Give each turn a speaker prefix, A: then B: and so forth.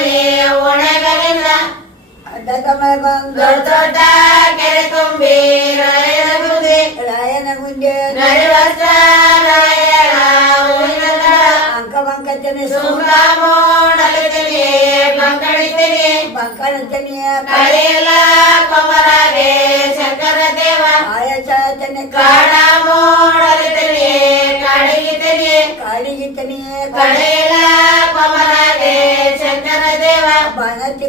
A: ಮಾಡಿ ಒಣಗಲಿಲ್ಲ ದೊಡ್ಡ ದೊಡ್ಡ ಕೆರೆ ತುಂಬಿ ರಾಯನ ಗುಂಡೆ
B: ರಾಯನ ಗುಂಡೆ
A: ನಡೆವಸ್ತ್ರ ರಾಯರ
B: ಅಂಕ ಬಂಕತನೆ
A: ಸುಂಕಾಮೋಡಲಿ ಬಂಕಡಿತನಿ
B: ಬಂಕಡತನಿ
A: ಕಳೆಯಲ್ಲ ಕೊಮರಾಗೆ ಶಂಕರ ದೇವ
B: ಆಯ ಚಾತನೆ
A: ಕಾಡಾಮೋಡಲಿ ಕಾಡಿಗಿತನಿ
B: ಕಾಡಿಗಿತನಿ
A: ಕಳೆಯಲ್ಲ